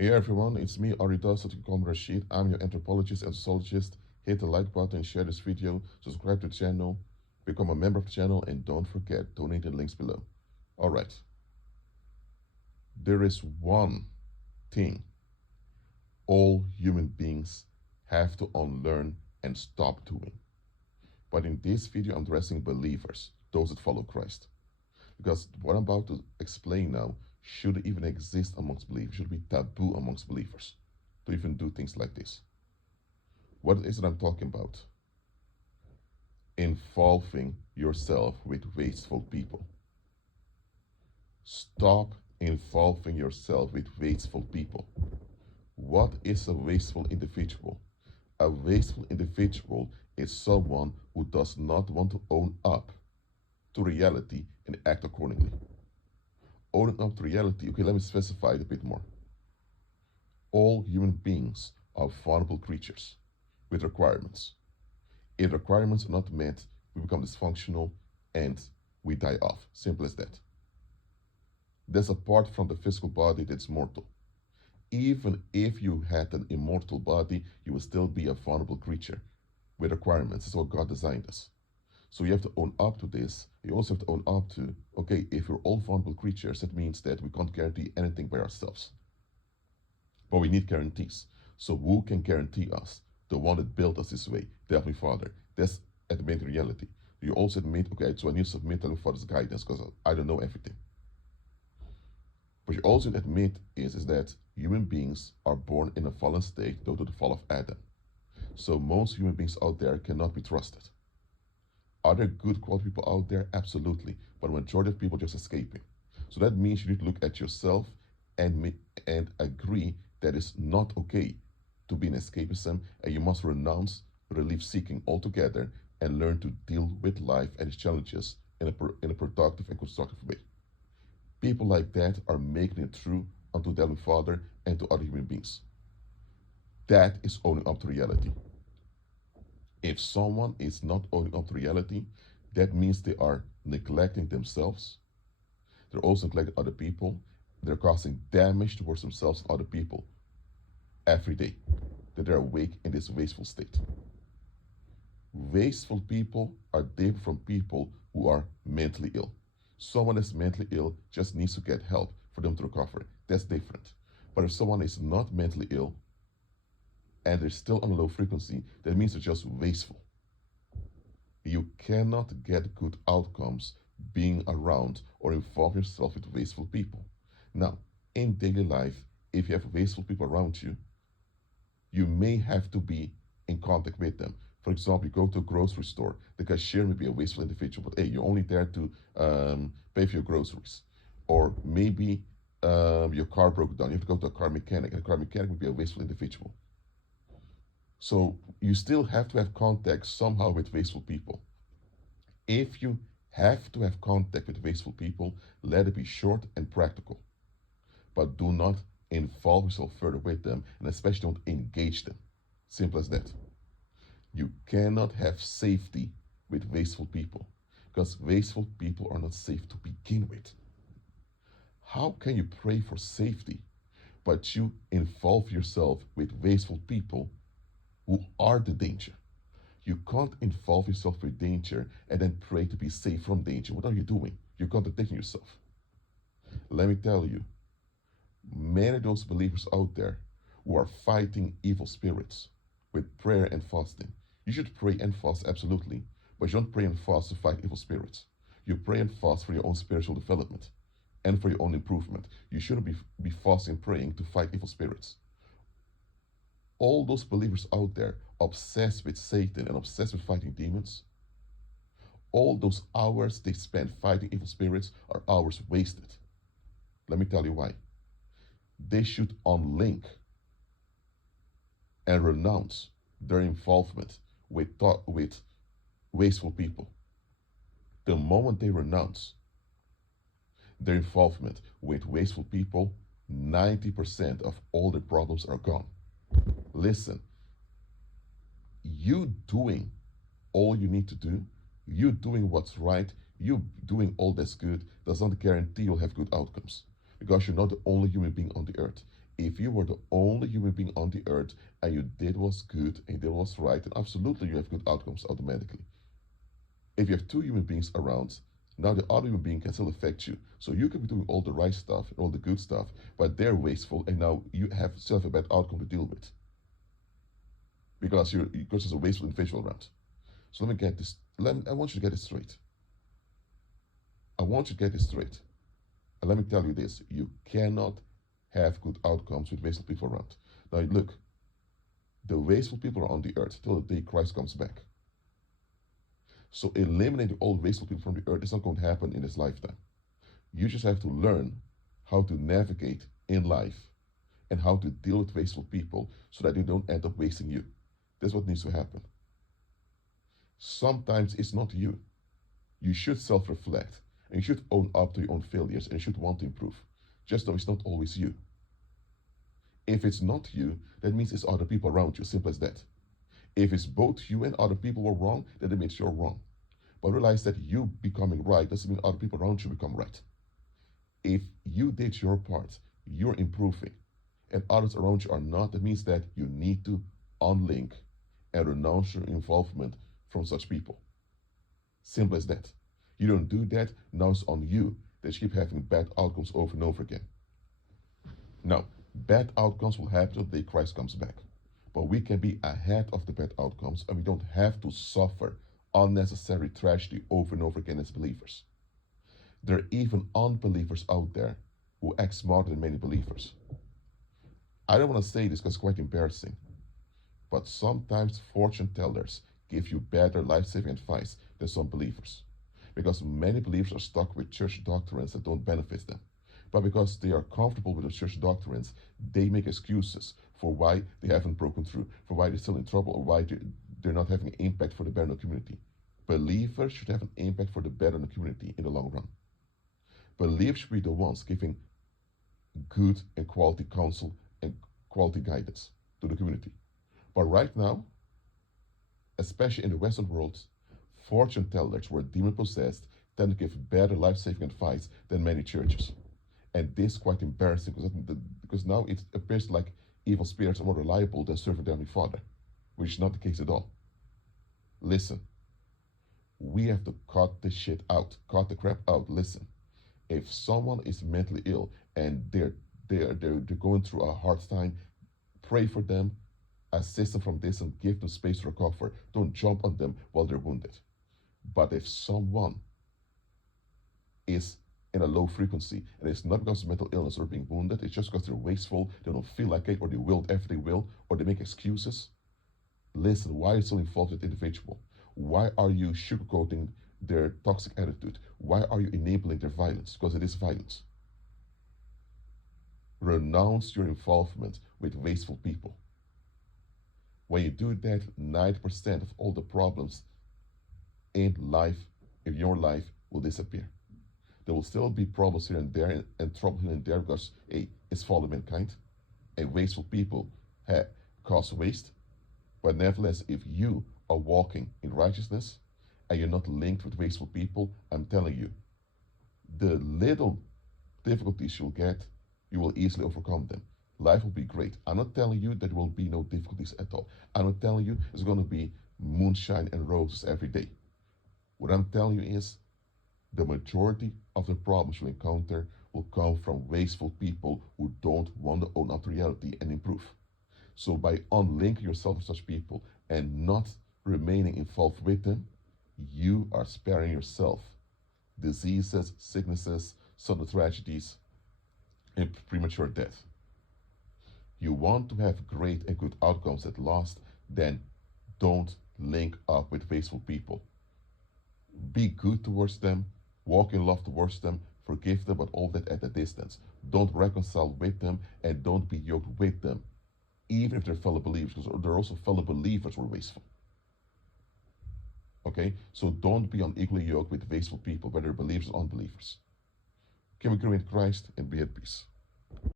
Hey everyone, it's me Arida, so you can call me Rashid. I'm your anthropologist and sociologist. Hit the like button, share this video, subscribe to the channel, become a member of the channel, and don't forget, donate the links below. Alright, there is one thing all human beings have to unlearn and stop doing. But in this video, I'm addressing believers, those that follow Christ. Because what I'm about to explain now should even exist amongst believers, should be taboo amongst believers to even do things like this. What is it I'm talking about? Involving yourself with wasteful people. Stop involving yourself with wasteful people. What is a wasteful individual? A wasteful individual is someone who does not want to own up to reality and act accordingly. Owning up to reality, okay, let me specify it a bit more. All human beings are vulnerable creatures with requirements. If requirements are not met, we become dysfunctional and we die off. Simple as that. That's apart from the physical body that's mortal. Even if you had an immortal body, you will still be a vulnerable creature with requirements. That's what God designed us. So you have to own up to this. You also have to own up to, okay, if we're all vulnerable creatures, that means that we can't guarantee anything by ourselves. But we need guarantees. So who can guarantee us? The one that built us this way, the Heavenly Father. That's admitting reality. You also admit, okay, so I need to submit to the Father's guidance because I don't know everything. But you also admit is that human beings are born in a fallen state due to the fall of Adam. So most human beings out there cannot be trusted. Are there good quality people out there? Absolutely. But the majority of people are just escaping. So that means you need to look at yourself and agree that it's not okay to be an escapism, and you must renounce relief seeking altogether and learn to deal with life and its challenges in a productive and constructive way. People like that are making it through unto the Heavenly Father and to other human beings. That is owning up to reality. If someone is not owning up to reality, that means they are neglecting themselves. They're also neglecting other people. They're causing damage towards themselves and other people every day that they're awake in this wasteful state. Wasteful people are different from people who are mentally ill. Someone that's mentally ill just needs to get help for them to recover. That's different. But if someone is not mentally ill and they're still on a low frequency, that means they're just wasteful. You cannot get good outcomes being around or involve yourself with wasteful people. Now, in daily life, if you have wasteful people around you, you may have to be in contact with them. For example, you go to a grocery store, the cashier may be a wasteful individual, but hey, you're only there to pay for your groceries. Or maybe your car broke down, you have to go to a car mechanic, and a car mechanic would be a wasteful individual. So you still have to have contact somehow with wasteful people. If you have to have contact with wasteful people, let it be short and practical. But do not involve yourself further with them, and especially don't engage them. Simple as that. You cannot have safety with wasteful people because wasteful people are not safe to begin with. How can you pray for safety, but you involve yourself with wasteful people who are the danger? You can't involve yourself with danger and then pray to be safe from danger. What are you doing? You're contradicting yourself. Let me tell you, many of those believers out there who are fighting evil spirits with prayer and fasting. You should pray and fast, absolutely, but you don't pray and fast to fight evil spirits. You pray and fast for your own spiritual development and for your own improvement. You shouldn't be fasting and praying to fight evil spirits. All those believers out there obsessed with Satan and obsessed with fighting demons, all those hours they spend fighting evil spirits are hours wasted. Let me tell you why. They should unlink and renounce their involvement with wasteful people. The moment they renounce their involvement with wasteful people, 90% of all the problems are gone. Listen, you doing all you need to do, you doing what's right, you doing all that's good, does not guarantee you'll have good outcomes. Because you're not the only human being on the earth. If you were the only human being on the earth and you did what's good and did what's right, then absolutely you have good outcomes automatically. If you have two human beings around, now the other human being can still affect you. So you can be doing all the right stuff and all the good stuff, but they're wasteful, and now you still have a bad outcome to deal with because there's a wasteful individual around. So let me get this. I want you to get it straight. I want you to get this straight. And let me tell you this: you cannot have good outcomes with wasteful people around. Now look, the wasteful people are on the earth till the day Christ comes back. So eliminating all wasteful people from the earth is not going to happen in this lifetime. You just have to learn how to navigate in life and how to deal with wasteful people so that they don't end up wasting you. That's what needs to happen. Sometimes it's not you. You should self-reflect and you should own up to your own failures and you should want to improve. Just know it's not always you. If it's not you, that means it's other people around you, simple as that. If it's both you and other people were wrong, then it means you're wrong. But realize that you becoming right doesn't mean other people around you become right. If you did your part, you're improving, and others around you are not, that means that you need to unlink and renounce your involvement from such people. Simple as that. You don't do that, now it's on you that you keep having bad outcomes over and over again. Now, bad outcomes will happen until the day Christ comes back. But we can be ahead of the bad outcomes and we don't have to suffer unnecessary tragedy over and over again as believers. There are even unbelievers out there who act smarter than many believers. I don't want to say this because it's quite embarrassing, but sometimes fortune tellers give you better life-saving advice than some believers. Because many believers are stuck with church doctrines that don't benefit them. But because they are comfortable with the church doctrines, they make excuses for why they haven't broken through, for why they're still in trouble, or why they're not having an impact for the better in the community. Believers should have an impact for the better in the community in the long run. Believers should be the ones giving good and quality counsel and quality guidance to the community. But right now, especially in the Western world, fortune tellers who are demon-possessed tend to give better life-saving advice than many churches. And this is quite embarrassing because now it appears like evil spirits are more reliable than serving their Heavenly Father, which is not the case at all. Listen, we have to cut the shit out, cut the crap out. Listen, if someone is mentally ill and they're going through a hard time, pray for them, assist them from this, and give them space to recover. Don't jump on them while they're wounded. But if someone is in a low frequency, and it's not because of mental illness or being wounded, it's just because they're wasteful, they don't feel like it, or they will after they will, or they make excuses. Listen, why are you still involved with the individual? Why are you sugarcoating their toxic attitude? Why are you enabling their violence? Because it is violence. Renounce your involvement with wasteful people. When you do that, 90% of all the problems in life, in your life, will disappear. There will still be problems here and there and trouble here and there because it's fallen mankind and wasteful people cause waste. But nevertheless, if you are walking in righteousness and you're not linked with wasteful people, I'm telling you, the little difficulties you'll get, you will easily overcome them. Life will be great. I'm not telling you that there will be no difficulties at all. I'm not telling you it's going to be moonshine and roses every day. What I'm telling you is the majority of the problems you encounter will come from wasteful people who don't want to own up to reality and improve. So by unlinking yourself with such people and not remaining involved with them, you are sparing yourself diseases, sicknesses, sudden tragedies, and premature death. You want to have great and good outcomes that last, then don't link up with wasteful people. Be good towards them, walk in love towards them, forgive them, but all that at a distance. Don't reconcile with them and don't be yoked with them, even if they're fellow believers, because there are also fellow believers who are wasteful. Okay? So don't be unequally yoked with wasteful people, whether believers or unbelievers. Can we grow in Christ and be at peace?